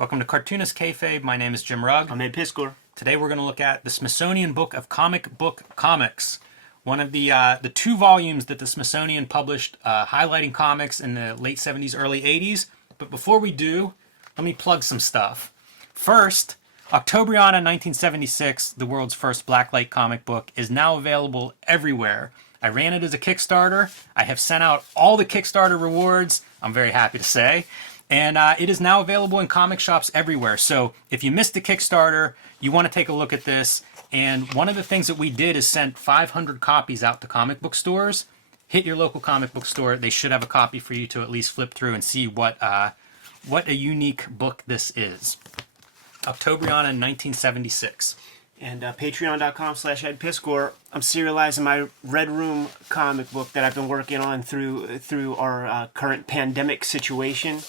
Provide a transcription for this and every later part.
Welcome to Cartoonist Kayfabe. My name is Jim Rugg. I'm Ed Piscor. Today we're going to look at the Smithsonian Book of Comic Book Comics, one of the two volumes that the Smithsonian published highlighting comics in the late 70s, early 80s. But before we do, let me plug some stuff. First, Octobriana 1976, the world's first blacklight comic book, is now available everywhere. I ran it as a Kickstarter. I have sent out all the Kickstarter rewards, I'm very happy to say. And it is now available in comic shops everywhere. So if you missed the Kickstarter, you want to take a look at this. And one of the things that we did is sent 500 copies out to comic book stores. Hit your local comic book store. They should have a copy for you to at least flip through and see what a unique book this is. Octobriana 1976. And patreon.com/Ed Piscor. I'm serializing my Red Room comic book that I've been working on through our current pandemic situation.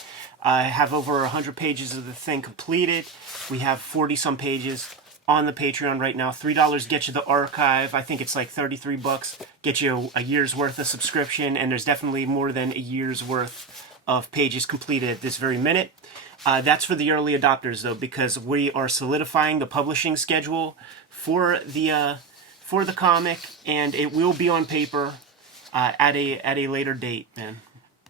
I have over 100 pages of the thing completed. We have 40-some pages on the Patreon right now. $3 gets you the archive. I think it's like $33. Get you a year's worth of subscription, and there's definitely more than a year's worth of pages completed at this very minute. That's for the early adopters, though, because we are solidifying the publishing schedule for the comic, and it will be on paper at a later date, man.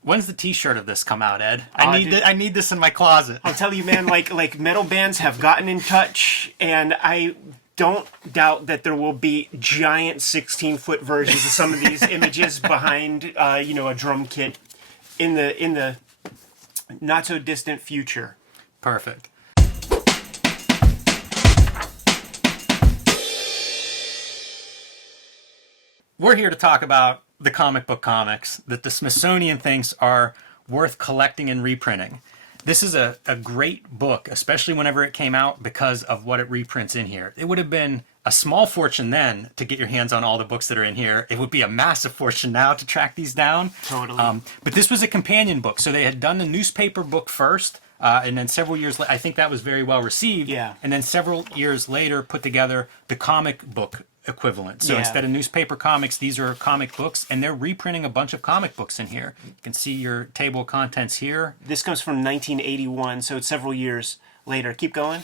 When's the T-shirt of this come out, Ed? I need this in my closet. I'll tell you, man. Like metal bands have gotten in touch, and I don't doubt that there will be giant 16-foot versions of some of these images behind, a drum kit in the not so distant future. Perfect. We're here to talk about the comic book comics that the Smithsonian thinks are worth collecting and reprinting. This is a great book, especially whenever it came out, because of what it reprints in here. It would have been a small fortune then to get your hands on all the books that are in here. It would be a massive fortune now to track these down. Totally. But this was a companion book. So they had done the newspaper book first, and then several years later, I think that was very well received. Yeah. And then several years later, put together the comic book equivalent. So instead of newspaper comics, these are comic books, and they're reprinting a bunch of comic books in here. You can see your table of contents here. This comes from 1981, so it's several years later. Keep going.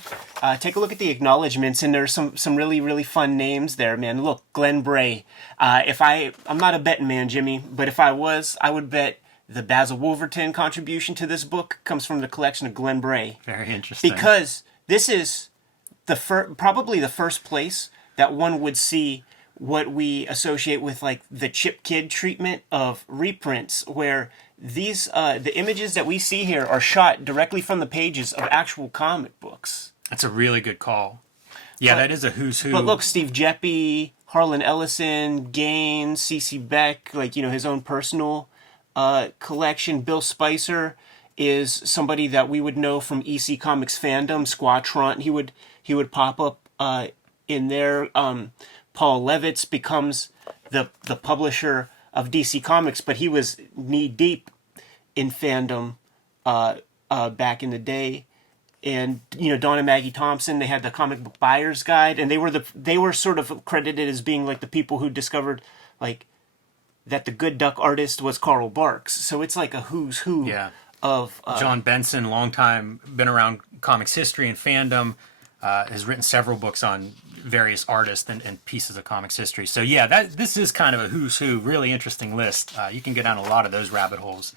Take a look at the acknowledgments, and there's some really, really fun names there, man. Look, Glenn Bray. I'm not a betting man, Jimmy, but if I was, I would bet the Basil Wolverton contribution to this book comes from the collection of Glenn Bray. Very interesting. Because this is probably the first place that one would see what we associate with like the Chip Kid treatment of reprints, where these the images that we see here are shot directly from the pages of actual comic books. That's a really good call. Yeah, that is a who's who. But look, Steve Jeppe, Harlan Ellison, Gaines, C.C. Beck, his own personal collection. Bill Spicer is somebody that we would know from EC Comics fandom. Squatron, he would pop up in there. Paul Levitz becomes the publisher of DC Comics, but he was knee deep in fandom back in the day. And Don and Maggie Thompson, they had the Comic Book Buyer's Guide, and they were sort of credited as being like the people who discovered like that the good duck artist was Carl Barks. So it's like a who's who of John Benson, long time been around comics history and fandom. Has written several books on various artists and pieces of comics history. So yeah, this is kind of a who's who, really interesting list. You can get down a lot of those rabbit holes.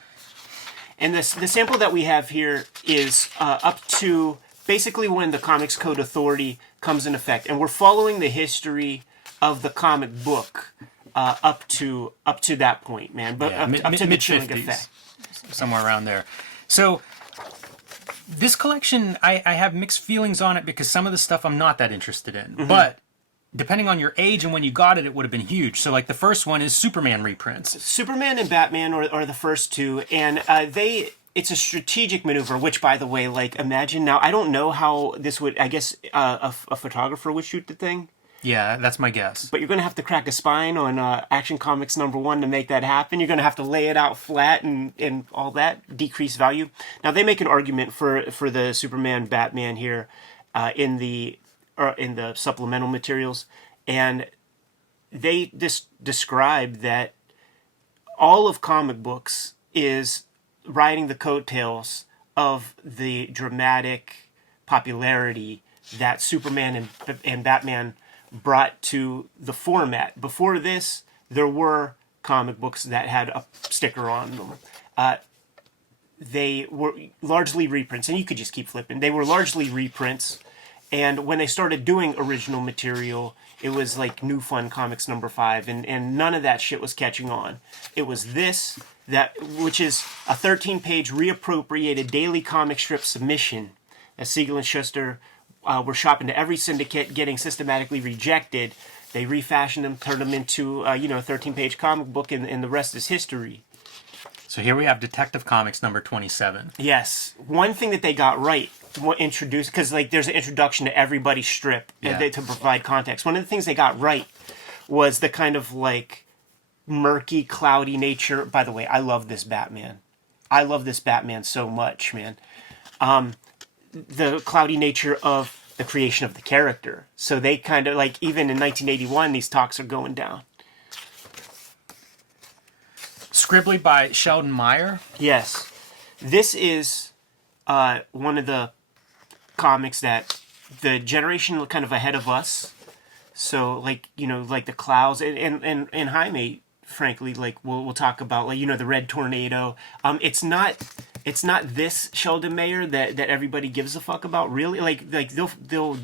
And the sample that we have here is up to basically when the Comics Code Authority comes in effect. And we're following the history of the comic book up to that point, man. But up to the chilling effect. Somewhere around there. So this collection, I have mixed feelings on it because some of the stuff I'm not that interested in. Mm-hmm. But depending on your age and when you got it, it would have been huge. So like the first one is Superman reprints. Superman and Batman are the first two. And it's a strategic maneuver, which, by the way, like, imagine now, I don't know how this would, I guess a photographer would shoot the thing. Yeah, that's my guess. But you're going to have to crack a spine on Action Comics #1 to make that happen. You're going to have to lay it out flat and all that, decrease value. Now, they make an argument for the Superman Batman here in the supplemental materials. And they describe that all of comic books is riding the coattails of the dramatic popularity that Superman and Batman brought to the format. Before this, there were comic books that had a sticker on them. They were largely reprints, and you could just keep flipping. They were largely reprints, and when they started doing original material, it was like New Fun Comics #5, and none of that shit was catching on. It was this, which is a 13-page reappropriated daily comic strip submission that Siegel and Schuster were shopping to every syndicate, getting systematically rejected. They refashioned them, turned them into a 13-page comic book, and the rest is history. So here we have Detective Comics number 27. Yes. One thing that they got right, introduced, because like there's an introduction to everybody's strip to provide context. One of the things they got right was the kind of like murky, cloudy nature. By the way, I love this Batman. I love this Batman so much, man. The cloudy nature of the creation of the character. So they kind of like, even in 1981, these talks are going down. Scribbly by Sheldon Meyer. Yes. This is one of the comics that the generation kind of ahead of us. So like, like the clouds and Jaime, frankly, like we'll talk about, like, the Red Tornado. It's not this Sheldon Mayer that everybody gives a fuck about, really. Like they'll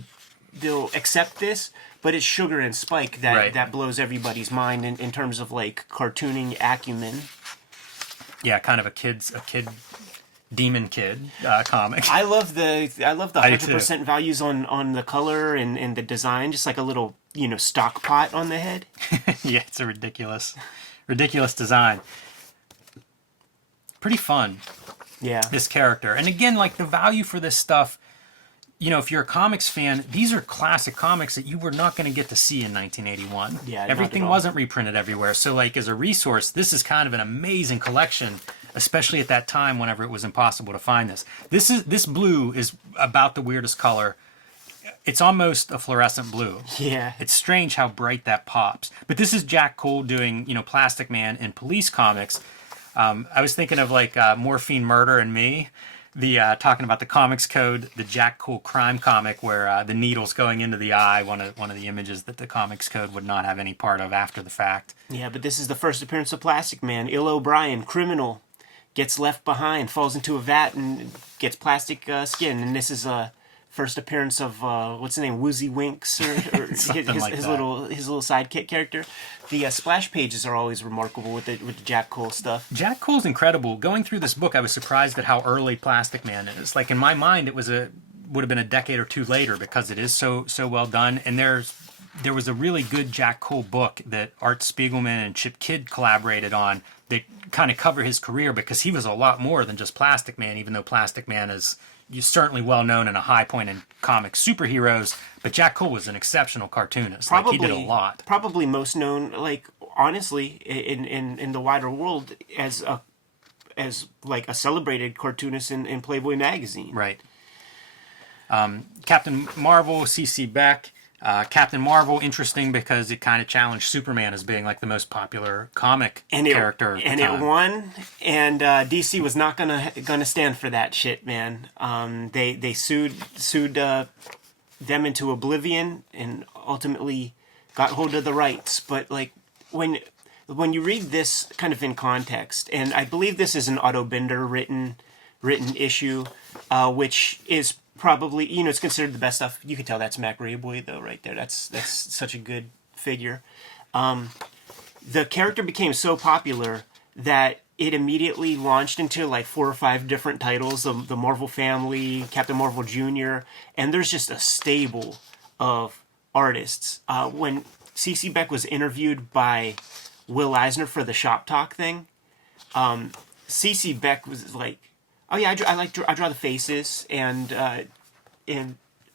accept this, but it's Sugar and Spike that blows everybody's mind in terms of like cartooning acumen. Yeah, kind of a demon kid comic. I love the 100% values on the color and the design, just like a little stock pot on the head. Yeah, it's a ridiculous design. Pretty fun. Yeah. This character. And again, like the value for this stuff, if you're a comics fan, these are classic comics that you were not going to get to see in 1981. Yeah, everything wasn't reprinted everywhere. So like as a resource, this is kind of an amazing collection, especially at that time whenever it was impossible to find this. This blue is about the weirdest color. It's almost a fluorescent blue. Yeah. It's strange how bright that pops. But this is Jack Cole doing, Plastic Man in Police Comics. I was thinking of like Morphine Murder and Me, talking about the Comics Code, the Jack Cole crime comic where the needle's going into the eye, one of the images that the Comics Code would not have any part of after the fact. Yeah, but this is the first appearance of Plastic Man. Il O'Brien, criminal, gets left behind, falls into a vat and gets plastic skin, and this is a first appearance of what's his name, Woozy Winks, or his little sidekick character. The splash pages are always remarkable with the Jack Cole stuff. Jack Cole's incredible. Going through this book, I was surprised at how early Plastic Man is. Like in my mind, would have been a decade or two later because it is so well done. And there was a really good Jack Cole book that Art Spiegelman and Chip Kidd collaborated on that kind of cover his career, because he was a lot more than just Plastic Man, even though Plastic Man is certainly well known and a high point in comic superheroes, but Jack Cole was an exceptional cartoonist. He did a lot. Probably most known, like honestly, in the wider world as a celebrated cartoonist in Playboy magazine. Right. Captain Marvel, C.C. Beck. Captain Marvel, interesting because it kind of challenged Superman as being like the most popular comic character. And it won. And DC was not gonna stand for that shit, man. They sued them into oblivion and ultimately got hold of the rights. But like when you read this kind of in context, and I believe this is an Otto Binder written issue, which is probably, it's considered the best stuff. You can tell that's Mac Rayboy, though, right there. That's such a good figure. The character became so popular that it immediately launched into like 4 or 5 different titles, the Marvel Family, Captain Marvel Jr., and there's just a stable of artists. When C.C. Beck was interviewed by Will Eisner for the Shop Talk thing, C.C. Beck was like, oh yeah, I draw the faces, and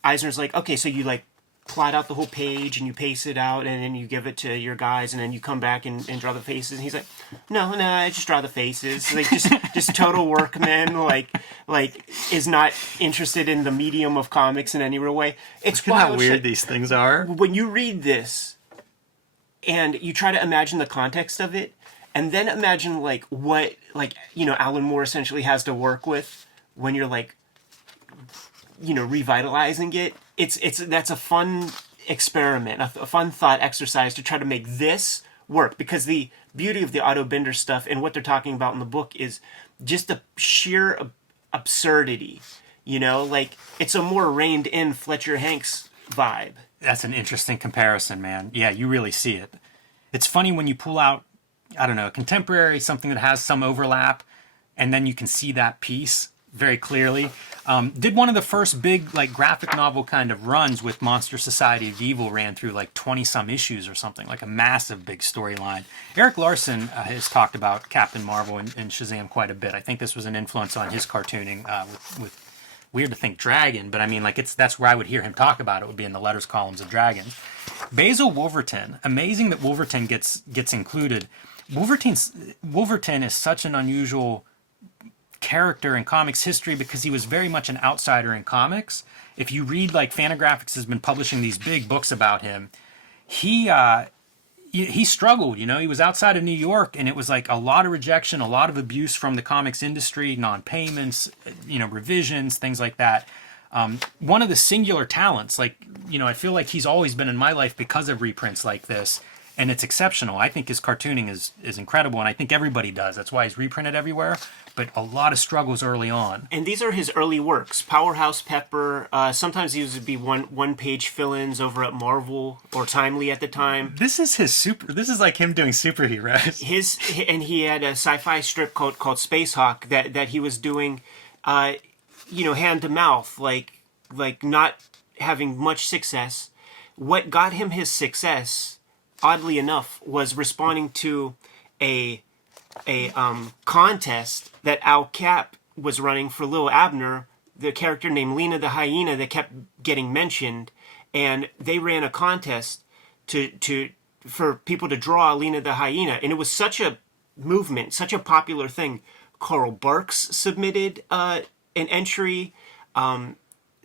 Eisner's like, okay, so you like plot out the whole page and you paste it out and then you give it to your guys and then you come back and draw the faces. And he's like, no, I just draw the faces. Like just total workman, like is not interested in the medium of comics in any real way. It's Look at how weird these things are. When you read this and you try to imagine the context of it, and then imagine like what Alan Moore essentially has to work with when you're like revitalizing it. That's a fun experiment, a fun thought exercise to try to make this work, because the beauty of the Otto Binder stuff and what they're talking about in the book is just the sheer absurdity. Like it's a more reined in Fletcher Hanks vibe. That's an interesting comparison, man. Yeah, you really see it. It's funny when you pull out, I don't know, a contemporary, something that has some overlap, and then you can see that piece very clearly. Did one of the first big like graphic novel kind of runs with Monster Society of Evil, ran through like 20-some issues or something, like a massive big storyline. Eric Larson has talked about Captain Marvel and Shazam quite a bit. I think this was an influence on his cartooning with weird to think Dragon, but I mean, like that's where I would hear him talk about it, would be in the letters columns of Dragon. Basil Wolverton, amazing that Wolverton gets included. Wolverton is such an unusual character in comics history because he was very much an outsider in comics. If you read, like, Fantagraphics has been publishing these big books about him, he struggled, he was outside of New York, and it was like a lot of rejection, a lot of abuse from the comics industry, non-payments, revisions, things like that. One of the singular talents, like, I feel like he's always been in my life because of reprints like this, and it's exceptional. I think his cartooning is incredible, and I think everybody does. That's why he's reprinted everywhere, but a lot of struggles early on. And these are his early works. Powerhouse Pepper. Sometimes these would be one-page fill-ins over at Marvel or Timely at the time. This is like him doing superheroes. And he had a sci-fi strip called Space Hawk that he was doing, hand to mouth, like not having much success. What got him his success, oddly enough, was responding to a contest that Al Cap was running for Lil Abner, the character named Lena the Hyena that kept getting mentioned, and they ran a contest for people to draw Lena the Hyena, and it was such a movement, such a popular thing. Carl Barks submitted an entry.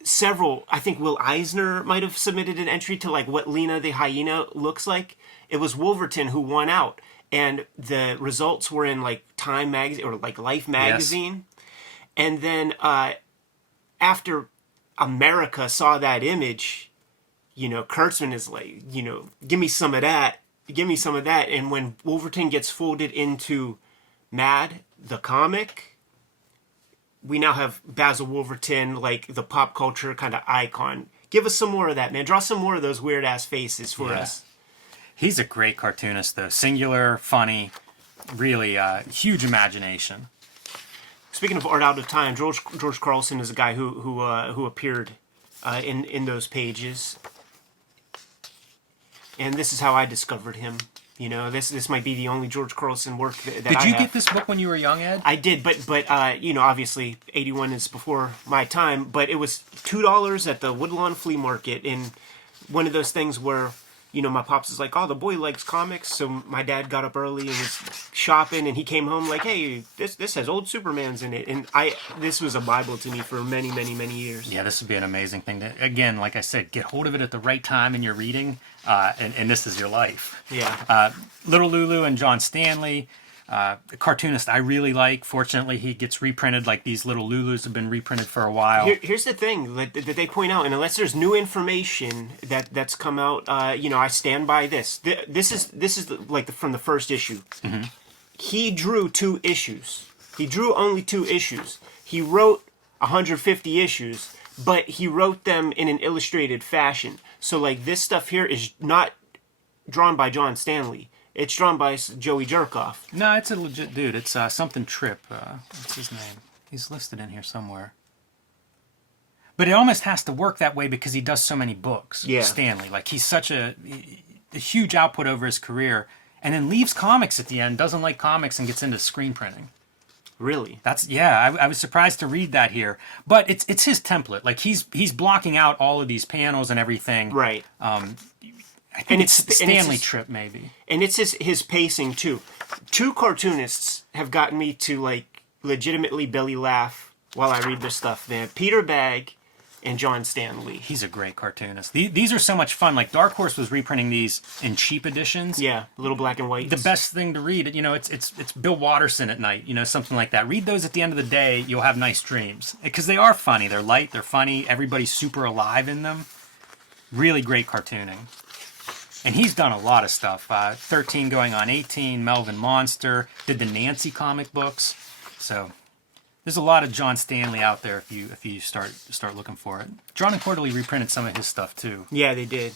Several, I think Will Eisner might have submitted an entry to like what Lena the Hyena looks like. It was Wolverton who won out, and the results were in like Time magazine or like Life magazine. Yes. And then after America saw that image, Kurtzman is like, give me some of that, and when Wolverton gets folded into Mad the comic, we now have Basil Wolverton, like the pop culture kind of icon. Give us some more of that, man. Draw some more of those weird-ass faces for us. He's a great cartoonist, though. Singular, funny, really huge imagination. Speaking of art out of time, George Carlson is a guy who appeared in those pages. And this is how I discovered him. This might be the only George Carlson work that I have. Did you get this book when you were young, Ed? I did, but obviously 81 is before my time, but it was $2 at the Woodlawn Flea Market, in one of those things where, my pops is like, oh, the boy likes comics, so my dad got up early and was shopping, and he came home like, hey, this has old Supermans in it, and this was a Bible to me for many, many, many years. Yeah, this would be an amazing thing to, again, like I said, get hold of it at the right time in your reading, and this is your life. Yeah. Little Lulu and John Stanley, a cartoonist I really like. Fortunately, he gets reprinted. Like these Little Lulus have been reprinted for a while. Here's the thing that they point out, and unless there's new information that's come out, I stand by this. This is from the first issue. Mm-hmm. He drew 2 issues. He drew only 2 issues. He wrote 150 issues, but he wrote them in an illustrated fashion. So like this stuff here is not drawn by John Stanley. It's drawn by Joey Jerkoff. No, it's a legit dude. It's something Tripp. What's his name? He's listed in here somewhere. But it almost has to work that way because he does so many books. Yeah. Stanley. Like, he's such a huge output over his career, and then leaves comics at the end, doesn't like comics, and gets into screen printing. Really? I was surprised to read that here. But it's his template. Like, he's blocking out all of these panels and everything. Right. I think it's Stanley Tripp, maybe. And it's his pacing, too. 2 cartoonists have gotten me to, like, legitimately belly laugh while I read this stuff, man. Peter Bagg and John Stanley. He's a great cartoonist. These are so much fun. Like Dark Horse was reprinting these in cheap editions. Yeah, little black and white. The best thing to read, it's Bill Watterson at night, something like that. Read those at the end of the day, you'll have nice dreams. Because they are funny. They're light, they're funny, everybody's super alive in them. Really great cartooning. And he's done a lot of stuff. 13 going on 18, Melvin Monster, did the Nancy comic books. So there's a lot of John Stanley out there if you start looking for it. Drawn and Quarterly reprinted some of his stuff too. Yeah, they did.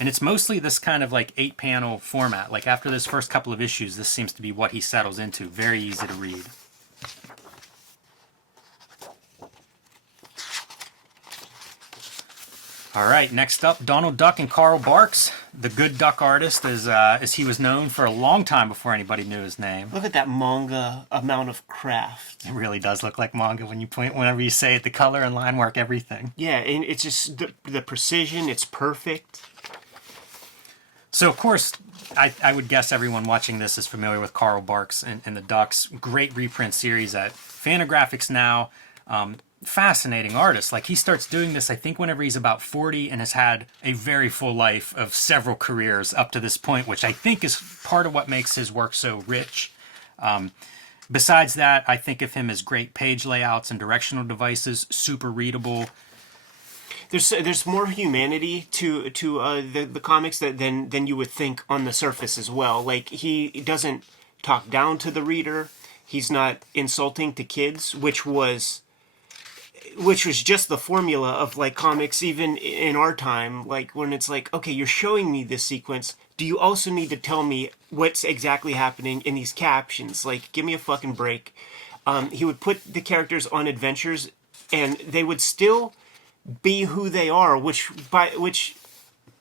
And it's mostly this kind of like 8-panel format. Like after this first couple of issues, this seems to be what he settles into. Very easy to read. All right, next up, Donald Duck and Carl Barks, the good duck artist, as he was known for a long time before anybody knew his name. Look at that manga amount of craft. It really does look like manga whenever you say it. The color and line work, everything. Yeah, and it's just the precision. It's perfect. So, of course, I would guess everyone watching this is familiar with Carl Barks and the Ducks. Great reprint series at Fantagraphics now. Fascinating artist. Like he starts doing this, I think, whenever he's about 40 and has had a very full life of several careers up to this point, which I think is part of what makes his work so rich. Besides that, I think of him as great page layouts and directional devices, super readable. There's more humanity to the comics than you would think on the surface as well. Like he doesn't talk down to the reader. He's not insulting to kids, which was just the formula of like comics even in our time, like when it's like, okay, you're showing me this sequence, do you also need to tell me what's exactly happening in these captions? Like, give me a fucking break. He would put the characters on adventures and they would still be who they are, which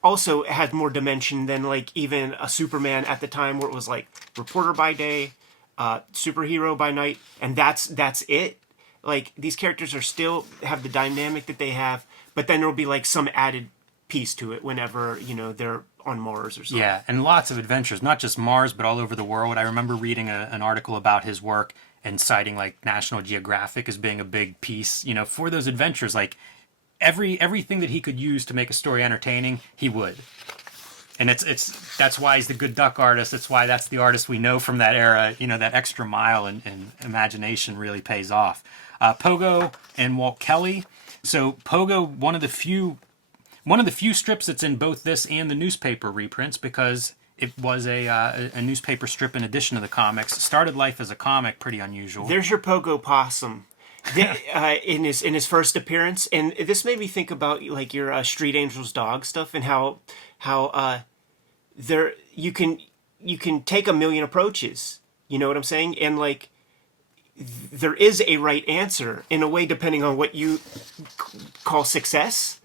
also had more dimension than like even a Superman at the time, where it was like reporter by day, superhero by night, and that's it. Like, these characters are still have the dynamic that they have, but then there'll be like some added piece to it whenever, they're on Mars or something. Yeah, and lots of adventures, not just Mars, but all over the world. I remember reading an article about his work and citing like National Geographic as being a big piece, for those adventures. Like everything that he could use to make a story entertaining, he would. And that's why he's the good duck artist. That's why that's the artist we know from that era. That extra mile and imagination really pays off. Pogo and Walt Kelly. So Pogo, one of the few strips that's in both this and the newspaper reprints, because it was a newspaper strip in addition to the comics. Started life as a comic, pretty unusual. There's your Pogo Possum. In his first appearance, and this made me think about like your Street Angels dog stuff and how there you can take a million approaches. You know what I'm saying? And like there is a right answer in a way, depending on what you call success.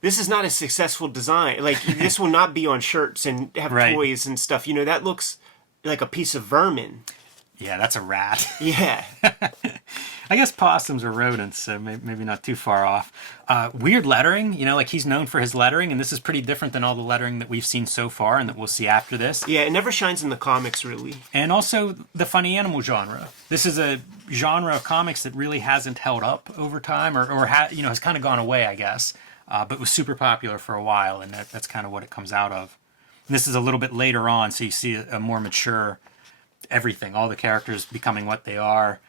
This is not a successful design. Like this will not be on shirts and have toys and stuff. That looks like a piece of vermin. Yeah, that's a rat. Yeah. I guess possums are rodents, so maybe not too far off. Weird lettering, like he's known for his lettering, and this is pretty different than all the lettering that we've seen so far and that we'll see after this. Yeah, it never shines in the comics, really. And also the funny animal genre. This is a genre of comics that really hasn't held up over time, or has kind of gone away, I guess, but was super popular for a while, and that's kind of what it comes out of. And this is a little bit later on, so you see a more mature everything, all the characters becoming what they are.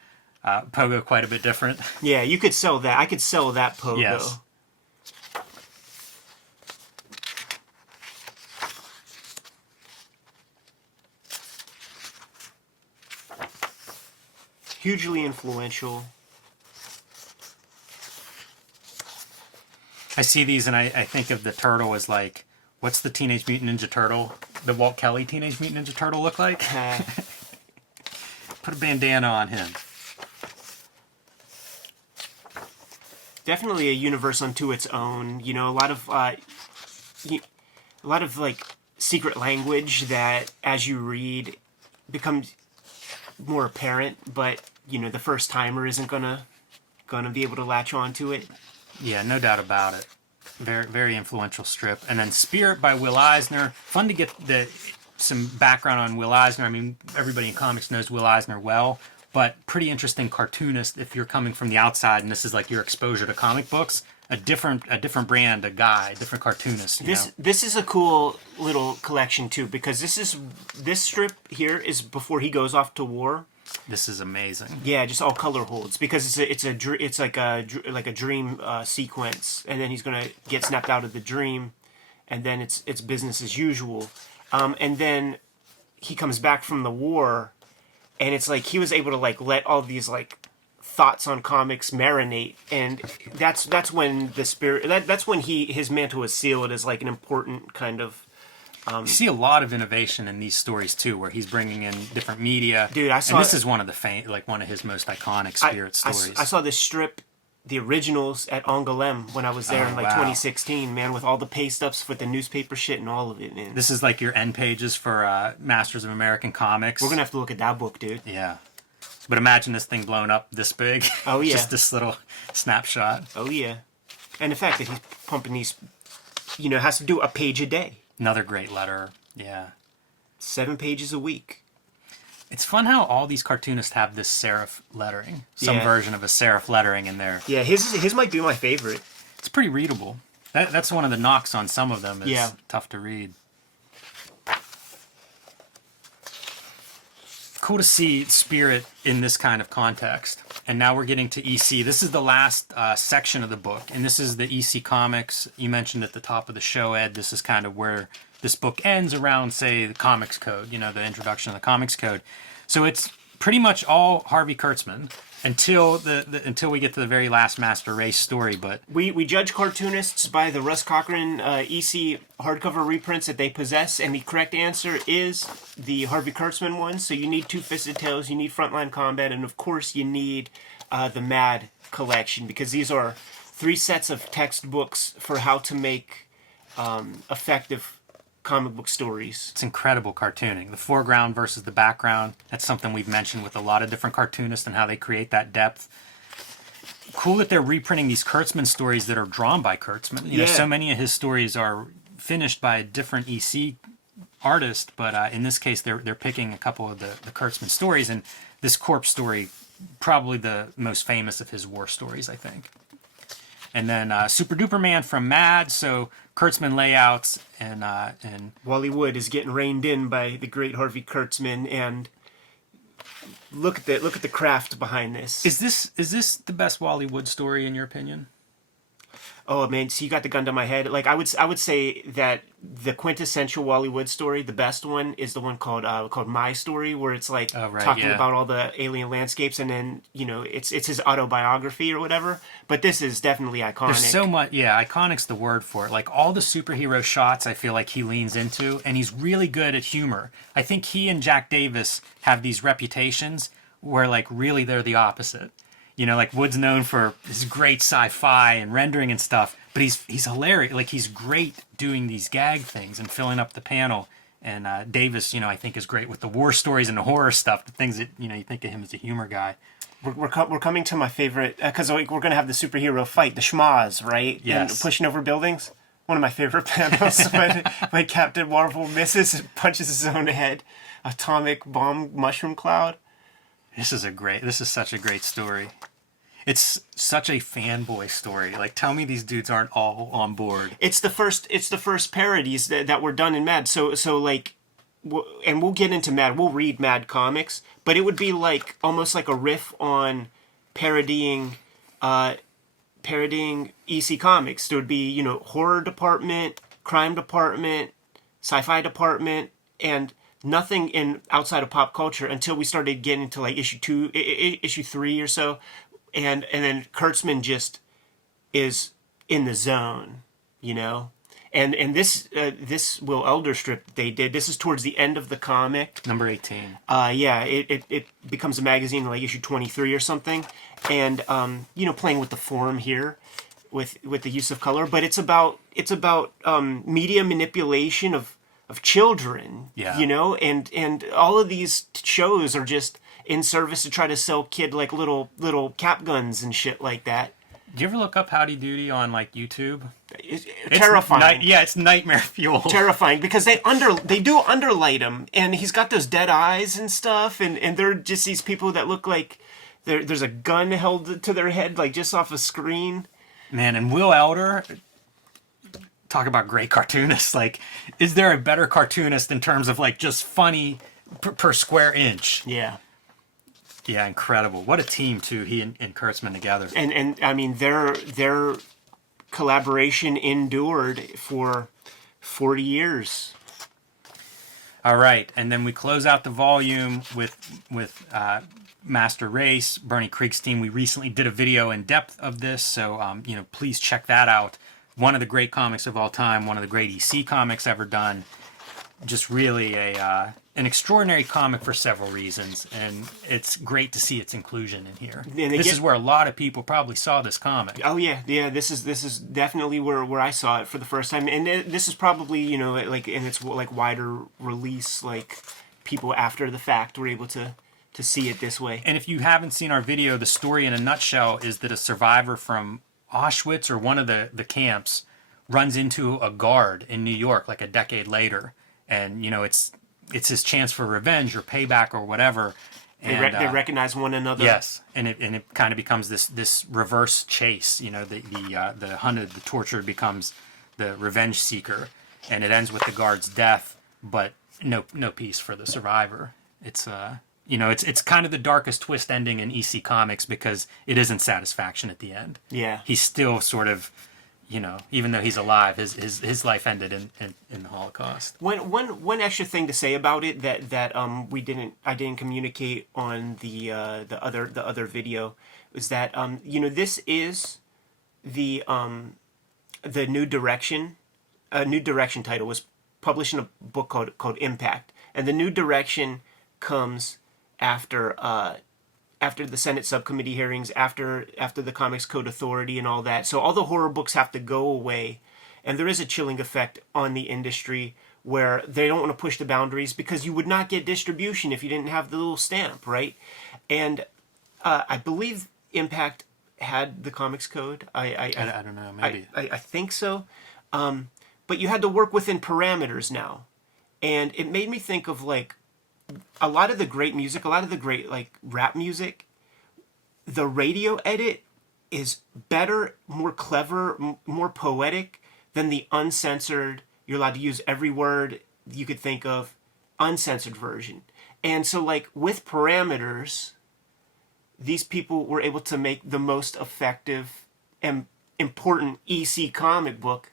Pogo quite a bit different. Yeah, you could sell that. I could sell that Pogo. Yes. Hugely influential. I see these and I think of the turtle as like, what's the Teenage Mutant Ninja Turtle, the Walt Kelly Teenage Mutant Ninja Turtle look like? Put a bandana on him. Definitely a universe unto its own. A lot of like secret language that, as you read, becomes more apparent. But the first timer isn't gonna be able to latch onto it. Yeah, no doubt about it. Very, very influential strip. And then Spirit by Will Eisner. Fun to get some background on Will Eisner. I mean, everybody in comics knows Will Eisner well. but pretty interesting cartoonist if you're coming from the outside and this is like your exposure to comic books. A different brand, a guy, different cartoonist. This is a cool little collection too, because this strip here is before he goes off to war. This is amazing. Yeah, just all color holds, because it's like a dream sequence, and then he's gonna get snapped out of the dream, and then it's business as usual, and then he comes back from the war, and it's like he was able to like let all these like thoughts on comics marinate, and that's when the spirit that's when his mantle was sealed as like an important kind of. You see a lot of innovation in these stories too, where he's bringing in different media. Dude, I saw. And this is one of one of his most iconic spirit stories. I saw this strip, the originals at Angoulême when I was there in like 2016. Man, with all the paste ups with the newspaper shit and all of it, man. This is like your end pages for Masters of American Comics. We're gonna have to look at that book, dude. Yeah, but imagine this thing blown up this big. Oh yeah, just this little snapshot. Oh yeah, and the fact that he's pumping these, has to do a page a day. Another great letter. Yeah. 7 pages a week. It's fun how all these cartoonists have this serif lettering. Some version of a serif lettering in there. Yeah, his might be my favorite. It's pretty readable. That's one of the knocks on some of them. It's tough to read. Cool to see spirit in this kind of context. And now we're getting to EC. This is the last section of the book, and this is the EC comics. You mentioned at the top of the show, Ed, this is kind of where this book ends around, say, the Comics Code, the introduction of the Comics Code. So it's pretty much all Harvey Kurtzman until until we get to the very last Master Race story. But we judge cartoonists by the Russ Cochran EC hardcover reprints that they possess, and the correct answer is the Harvey Kurtzman one. So you need Two Fisted Tales, you need Frontline Combat, and of course you need the Mad collection, because these are 3 sets of textbooks for how to make effective comic book stories. It's incredible cartooning. The foreground versus the background. That's something we've mentioned with a lot of different cartoonists and how they create that depth. Cool that they're reprinting these Kurtzman stories that are drawn by Kurtzman. You know, so many of his stories are finished by a different EC artist, but in this case they're picking a couple of the Kurtzman stories, and this Corpse story, probably the most famous of his war stories, I think. And then Super Duper Man from Mad, so Kurtzman layouts, and Wally Wood is getting reined in by the great Harvey Kurtzman, and look at the craft behind this. Is this the best Wally Wood story in your opinion? Oh man, so you got the gun to my head. Like I would say that the quintessential Wally Wood story, the best one, is the one called My Story, where it's like talking about all the alien landscapes, and then it's his autobiography or whatever. But this is definitely iconic. There's so much, iconic's the word for it. Like all the superhero shots, I feel like he leans into, and he's really good at humor. I think he and Jack Davis have these reputations where like really they're the opposite. Like Wood's known for his great sci-fi and rendering and stuff, but he's hilarious. Like he's great doing these gag things and filling up the panel. And Davis, I think is great with the war stories and the horror stuff. The things that you think of him as a humor guy. We're coming to my favorite, because we're going to have the superhero fight, the schmaz, right? Yes. And pushing over buildings. One of my favorite panels when Captain Marvel misses and punches his own head. Atomic bomb mushroom cloud. This is such a great story. It's such a fanboy story. Like, tell me these dudes aren't all on board. It's the first parodies that were done in Mad. So like, and we'll get into Mad. We'll read Mad comics, but it would be like almost like a riff on parodying EC comics. There would be horror department, crime department, sci-fi department, and nothing outside of pop culture until we started getting to like issue 2, issue 3 or so. And then Kurtzman just is in the zone, And this Will Elder strip that they did, this is towards the end of the comic. Number 18. It becomes a magazine like issue 23 or something. And playing with the form here with the use of color, but it's about media manipulation of children. And all of these shows are just in service to try to sell kid like little cap guns and shit like that. Do you ever look up Howdy Doody on like YouTube? It's It's terrifying. it's nightmare fuel. Terrifying because they do underlight him, and he's got those dead eyes and stuff, and they're just these people that look like there's a gun held to their head, like just off a screen. Man, and Will Elder, talk about great cartoonists. Like, is there a better cartoonist in terms of like just funny per square inch? Yeah. Yeah, incredible. What a team too. He and Kurtzman together. And I mean their collaboration endured for 40 years. All right, and then we close out the volume with Master Race, Bernie Krigstein. We recently did a video in depth of this, so please check that out. One of the great comics of all time, one of the great EC comics ever done. Just really an extraordinary comic for several reasons, and it's great to see its inclusion in here. This is where a lot of people probably saw this comic. Oh yeah. This is definitely where I saw it for the first time, and this is probably like in its like wider release, like people after the fact were able to see it this way. And if you haven't seen our video, the story in a nutshell is that a survivor from Auschwitz or one of the camps runs into a guard in New York like a decade later. And it's his chance for revenge or payback or whatever. And, they recognize one another. Yes, and it kind of becomes this reverse chase. The hunted, the tortured becomes the revenge seeker, and it ends with the guard's death, but no peace for the survivor. It's it's kind of the darkest twist ending in EC Comics because it isn't satisfaction at the end. Yeah, he's still sort of. Even though he's alive, his life ended in the Holocaust. One extra thing to say about it that I didn't communicate on the other video is that this is the new direction. A new direction title was published in a book called Impact, and the new direction comes after the Senate subcommittee hearings, after the Comics Code Authority and all that. So all the horror books have to go away. And there is a chilling effect on the industry where they don't want to push the boundaries because you would not get distribution if you didn't have the little stamp, right? And I believe Impact had the Comics Code. I don't know, maybe. I think so. But you had to work within parameters now. And it made me think of like a lot of the great music, a lot of the great like rap music, the radio edit is better, more clever, more poetic than the uncensored, you're allowed to use every word you could think of, uncensored version. And so like with parameters, these people were able to make the most effective and important EC comic book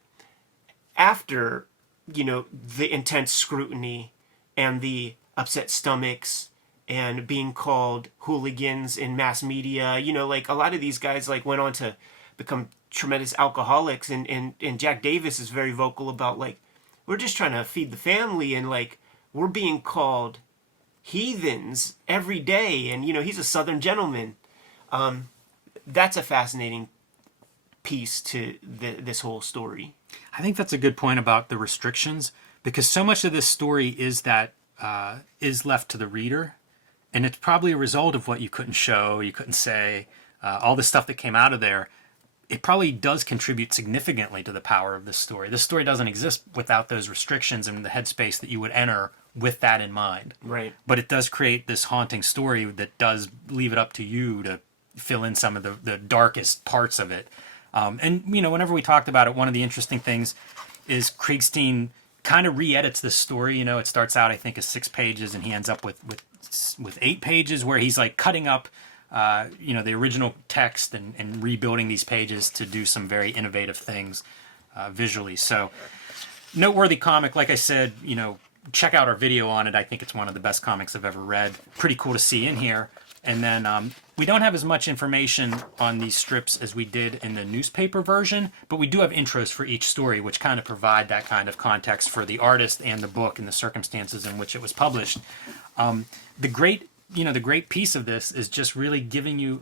after, the intense scrutiny and the upset stomachs and being called hooligans in mass media. Like a lot of these guys like went on to become tremendous alcoholics, and Jack Davis is very vocal about like, we're just trying to feed the family, and like we're being called heathens every day, and he's a Southern gentleman. That's a fascinating piece to this whole story. I think that's a good point about the restrictions, because so much of this story is that is left to the reader, and it's probably a result of what you couldn't show, you couldn't say, all the stuff that came out of there. It probably does contribute significantly to the power of this story. This story doesn't exist without those restrictions and the headspace that you would enter with that in mind. Right. But it does create this haunting story that does leave it up to you to fill in some of the darkest parts of it. And whenever we talked about it, one of the interesting things is Krigstein kind of re-edits this story. It starts out, I think, as 6 pages, and he ends up with 8 pages where he's like cutting up, the original text and rebuilding these pages to do some very innovative things visually. So, noteworthy comic. Like I said, check out our video on it. I think it's one of the best comics I've ever read. Pretty cool to see in here. And then we don't have as much information on these strips as we did in the newspaper version, but we do have intros for each story, which kind of provide that kind of context for the artist and the book and the circumstances in which it was published. The great piece of this is just really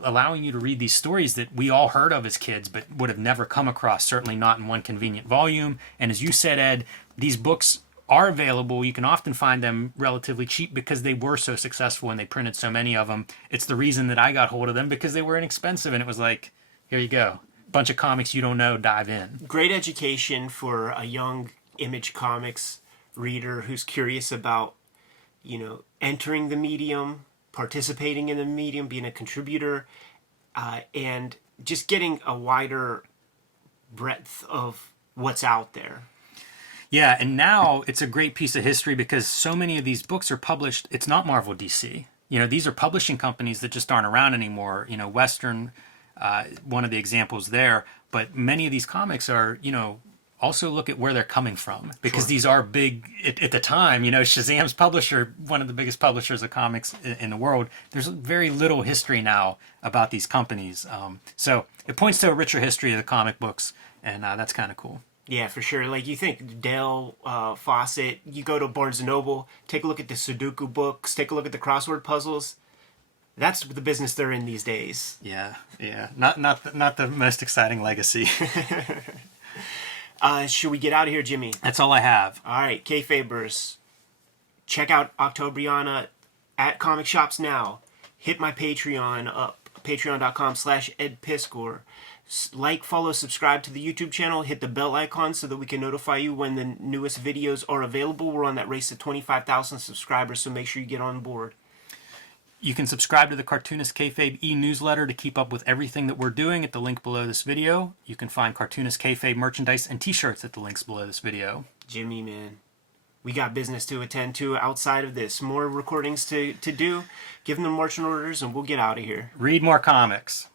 allowing you to read these stories that we all heard of as kids, but would have never come across, certainly not in one convenient volume. And as you said, Ed, these books are available. You can often find them relatively cheap because they were so successful and they printed so many of them. It's the reason that I got hold of them, because they were inexpensive, and it was like, here you go. bunch of comics you don't know, dive in. Great education for a young Image Comics reader who's curious about, entering the medium, participating in the medium, being a contributor, and just getting a wider breadth of what's out there. Yeah, and now it's a great piece of history because so many of these books are published. It's not Marvel DC. These are publishing companies that just aren't around anymore. Western, one of the examples there. But many of these comics are, also look at where they're coming from because these are big at the time. Shazam's publisher, one of the biggest publishers of comics in the world. There's very little history now about these companies, so it points to a richer history of the comic books, and that's kind of cool. Yeah, for sure. Like you think Dale, Fawcett, you go to Barnes & Noble, take a look at the Sudoku books, take a look at the crossword puzzles. That's the business they're in these days. Yeah. Not the most exciting legacy. Should we get out of here, Jimmy? That's all I have. All right, Kayfabers. Check out Octobriana at Comic Shops now. Hit my Patreon up, patreon.com/edpiskor. Like, follow, subscribe to the YouTube channel. Hit the bell icon so that we can notify you when the newest videos are available. We're on that race to 25,000 subscribers, so make sure you get on board. You can subscribe to the Cartoonist Kayfabe e-newsletter to keep up with everything that we're doing at the link below this video. You can find Cartoonist Kayfabe merchandise and t-shirts at the links below this video. Jimmy, man, we got business to attend to outside of this. More recordings to do. Give them the marching orders and we'll get out of here. Read more comics.